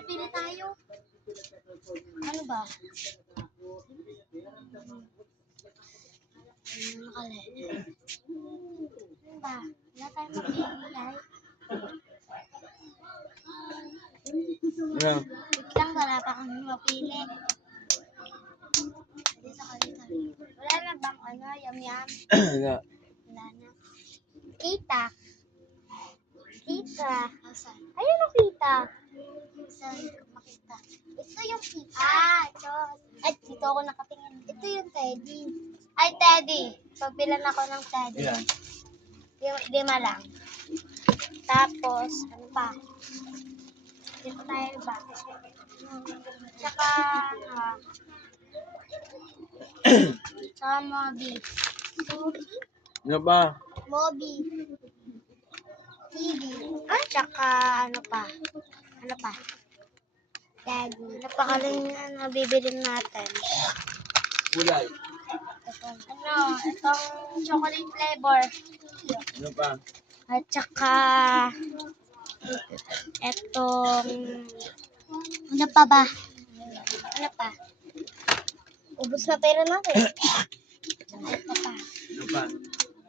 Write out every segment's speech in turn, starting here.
napili tayo. Ano ba? Ano ba? Wala tayong mapili ay. Ano? Lang wala pa kami mapili. Wala na bang ano, yum-yum? Ano? Wala na. Kita. Kita. Ayun ang kita. Saan ko makita? Ito yung kita. Ah, ito. Ay, dito ako nakatingin. Ito yung teddy. Ay, teddy. Pagbilan ako ng teddy. Ilan? Yung 5 lang. Tapos, ano pa? Dito tayo ba? Tsaka, tsaka Moby. Ano ba? Moby. TV. At tsaka, ano pa? Ano pa? Daddy. Napakaling na bibili natin. Kulay. Ano, itong chocolate flavor. Ano pa? At tsaka, itong, ano pa ba? Ano pa? Ubus na pera natin. Ito pa. Ano pa?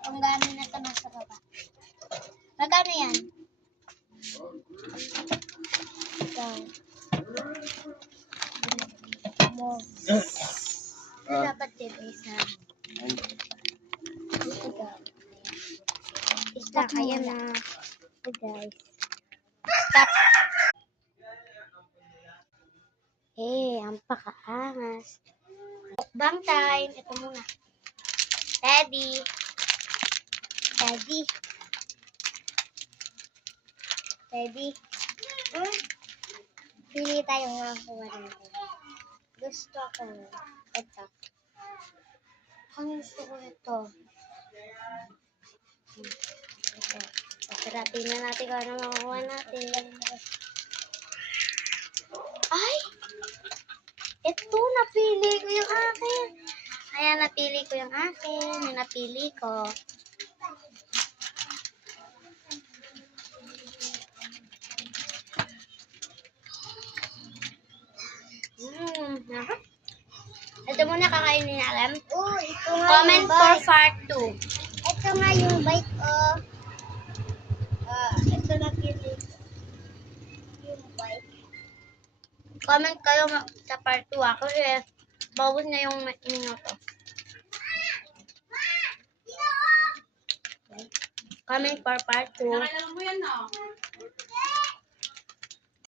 Ang gamit na ito nasa baba. Magkano yan? Ito. Mo. Ano dapat dito isa? Ito daw. Stop kaya na. Ito guys. Stop. Ang pakaangas. Mukbang time. Ito muna. Teddy. Teddy. Teddy. Pili tayo nga kuha natin. Gusto ko. Ito. Ang gusto ko ito. Ito. Pagkarating na natin kung ano makukuha natin. Ay! Ito, napili ko yung akin. Ayan, napili ko yung akin. Yung napili ko. Ito muna kakainin natin. Oh, ito nga. Comment for part 2. Ito nga yung bite ko. Ito napili. Yung bite. Comment kayo sa part 2 ako kasi bawal na yung minuto. Comment for part 2. Nakailan mo yan, no?